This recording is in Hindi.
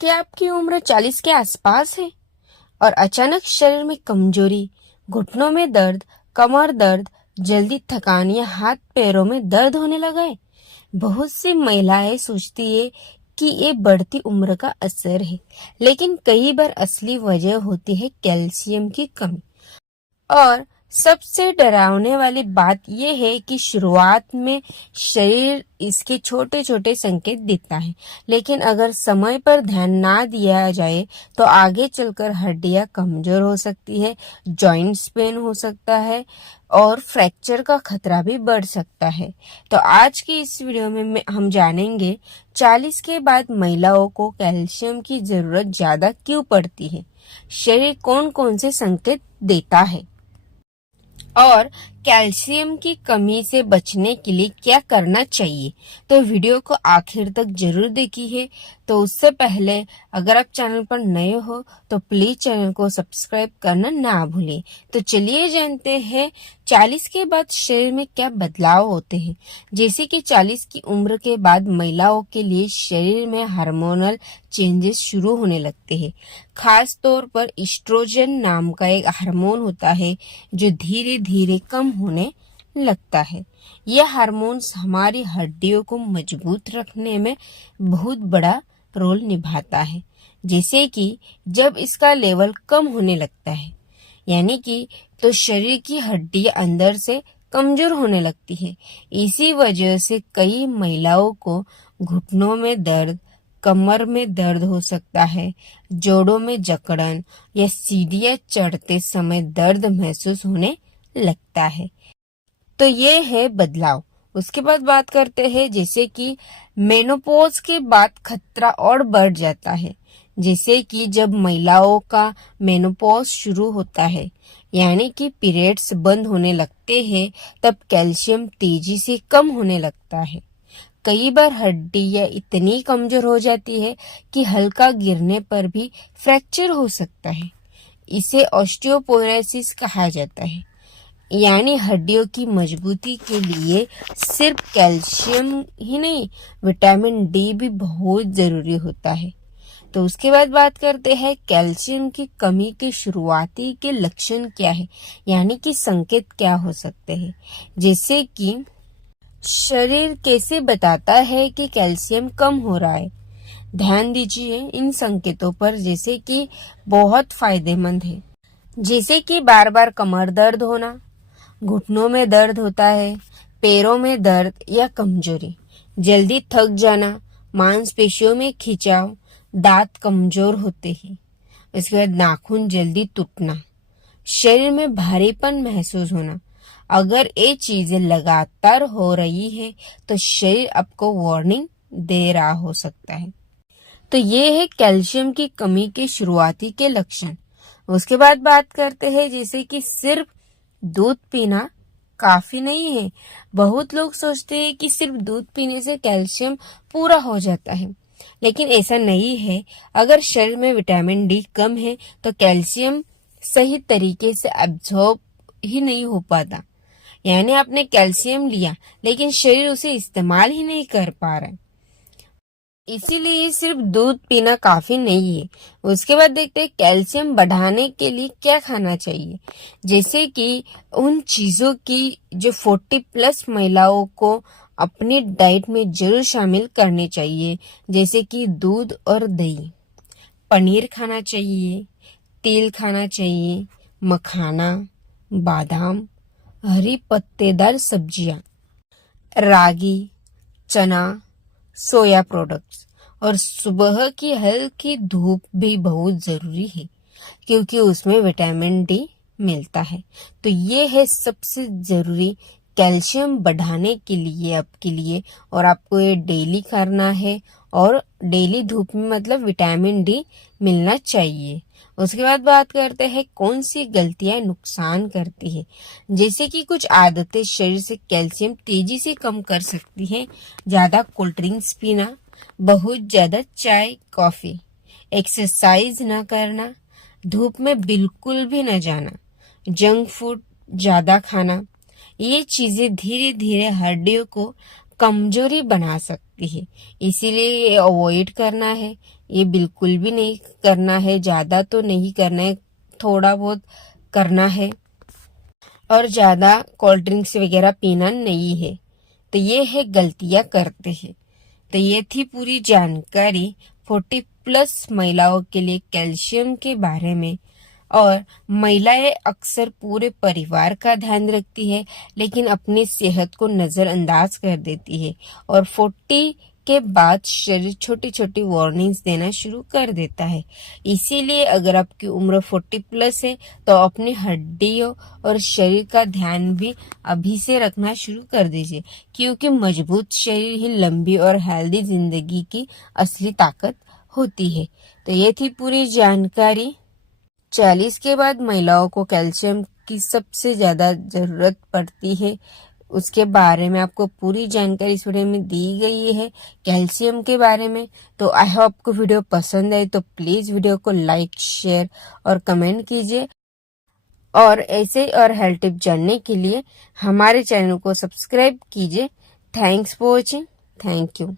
क्या आपकी उम्र 40 के आसपास है और अचानक शरीर में कमजोरी, घुटनों में दर्द, कमर दर्द, जल्दी थकान या हाथ पैरों में दर्द होने लगा है? बहुत सी महिलाएं सोचती है कि ये बढ़ती उम्र का असर है, लेकिन कई बार असली वजह होती है कैल्शियम की कमी। और सबसे डरावने वाली बात यह है कि शुरुआत में शरीर इसके छोटे छोटे संकेत देता है, लेकिन अगर समय पर ध्यान ना दिया जाए तो आगे चलकर हड्डियां कमजोर हो सकती है, जॉइंट्स पेन हो सकता है और फ्रैक्चर का खतरा भी बढ़ सकता है। तो आज की इस वीडियो में हम जानेंगे 40 के बाद महिलाओं को कैल्शियम की जरूरत ज्यादा क्यों पड़ती है, शरीर कौन कौन से संकेत देता है और कैल्शियम की कमी से बचने के लिए क्या करना चाहिए। तो वीडियो को आखिर तक जरूर देखिए। तो उससे पहले अगर आप चैनल पर नए हो तो प्लीज चैनल को सब्सक्राइब करना ना भूलें। तो चलिए जानते हैं 40 के बाद शरीर में क्या बदलाव होते हैं। जैसे कि 40 की उम्र के बाद महिलाओं के लिए शरीर में हार्मोनल चेंजेस शुरू होने लगते हैं। खास तौर पर एस्ट्रोजन नाम का एक हार्मोन होता है जो धीरे धीरे कम होने लगता है। यह हार्मोन्स हमारी हड्डियों को मजबूत रखने में बहुत बड़ा रोल निभाता है। जैसे कि जब इसका लेवल कम होने लगता है, यानी कि तो शरीर की हड्डियां अंदर से कमजोर होने लगती है। इसी वजह से कई महिलाओं को घुटनों में दर्द, कमर में दर्द हो सकता है, जोड़ों में जकड़न या सीढ़ियां चढ़ते समय दर्द महसूस होने लगता है। तो ये है बदलाव। उसके बाद बात करते हैं जैसे कि मेनोपॉज के बाद खतरा और बढ़ जाता है। जैसे कि जब महिलाओं का मेनोपॉज शुरू होता है, यानी कि पीरियड्स बंद होने लगते हैं, तब कैल्शियम तेजी से कम होने लगता है। कई बार हड्डियां इतनी कमजोर हो जाती है कि हल्का गिरने पर भी फ्रैक्चर हो सकता है। इसे ऑस्टियोपोरोसिस कहा जाता है। यानी हड्डियों की मजबूती के लिए सिर्फ कैल्शियम ही नहीं, विटामिन डी भी बहुत जरूरी होता है। तो उसके बाद बात करते हैं कैल्शियम की कमी के शुरुआती के लक्षण क्या है, यानी कि संकेत क्या हो सकते हैं। जैसे कि शरीर कैसे बताता है कि कैल्शियम कम हो रहा है। ध्यान दीजिए इन संकेतों पर, जैसे कि बहुत फायदेमंद है। जैसे कि बार बार कमर दर्द होना, घुटनों में दर्द होता है, पैरों में दर्द या कमजोरी, जल्दी थक जाना, मांसपेशियों में खिंचाव, दांत कमजोर होते हैं। इसके बाद नाखून जल्दी टूटना, शरीर में भारीपन महसूस होना। अगर ये चीजें लगातार हो रही है तो शरीर आपको वार्निंग दे रहा हो सकता है। तो ये है कैल्शियम की कमी के शुरुआती के लक्षण। उसके बाद बात करते हैं जैसे कि सिर्फ दूध पीना काफी नहीं है। बहुत लोग सोचते हैं कि सिर्फ दूध पीने से कैल्शियम पूरा हो जाता है, लेकिन ऐसा नहीं है। अगर शरीर में विटामिन डी कम है तो कैल्शियम सही तरीके से एब्जॉर्ब ही नहीं हो पाता। यानी आपने कैल्शियम लिया लेकिन शरीर उसे इस्तेमाल ही नहीं कर पा रहा है। इसीलिए सिर्फ दूध पीना काफी नहीं है। उसके बाद देखते हैं कैल्शियम बढ़ाने के लिए क्या खाना चाहिए। जैसे कि उन चीजों की जो 40 प्लस महिलाओं को अपनी डाइट में जरूर शामिल करनी चाहिए, जैसे कि दूध और दही, पनीर खाना चाहिए, तिल खाना चाहिए, मखाना, बादाम, हरी पत्तेदार सब्जियां, रागी, चना, सोया प्रोडक्ट्स और सुबह की हल्की धूप भी बहुत जरूरी है, क्योंकि उसमें विटामिन डी मिलता है। तो ये है सबसे जरूरी कैल्शियम बढ़ाने के लिए आपके लिए, और आपको ये डेली करना है। और डेली धूप में मतलब विटामिन डी मिलना चाहिए। उसके बाद बात करते हैं कौन सी गलतियां नुकसान करती है। जैसे कि कुछ आदतें शरीर से कैल्शियम तेजी से कम कर सकती हैं। ज्यादा कोल्ड ड्रिंक्स पीना, बहुत ज्यादा चाय कॉफी, एक्सरसाइज न करना, धूप में बिल्कुल भी न जाना, जंक फूड ज्यादा खाना, ये चीजें धीरे धीरे हड्डियों को कमजोरी बना सकती है। इसीलिए ये अवॉइड करना है। ये बिल्कुल भी नहीं करना है, ज़्यादा तो नहीं करना है, थोड़ा बहुत करना है। और ज़्यादा कोल्ड ड्रिंक्स वगैरह पीना नहीं है। तो ये है गलतियां करते हैं। तो ये थी पूरी जानकारी 40+ महिलाओं के लिए कैल्शियम के बारे में। और महिलाएं अक्सर पूरे परिवार का ध्यान रखती है, लेकिन अपनी सेहत को नजरअंदाज कर देती है। और 40 के बाद शरीर छोटी छोटी वार्निंग्स देना शुरू कर देता है। इसीलिए अगर आपकी उम्र 40+ है तो अपनी हड्डियों और शरीर का ध्यान भी अभी से रखना शुरू कर दीजिए, क्योंकि मजबूत शरीर ही लंबी और हेल्दी जिंदगी की असली ताकत होती है। तो ये थी पूरी जानकारी। 40 के बाद महिलाओं को कैल्शियम की सबसे ज्यादा जरूरत पड़ती है, उसके बारे में आपको पूरी जानकारी इस वीडियो में दी गई है कैल्शियम के बारे में। तो आई होप आपको वीडियो पसंद आए तो प्लीज वीडियो को लाइक, शेयर और कमेंट कीजिए। और ऐसे और हेल्थ टिप जानने के लिए हमारे चैनल को सब्सक्राइब कीजिए। Thanks for watching. Thank you.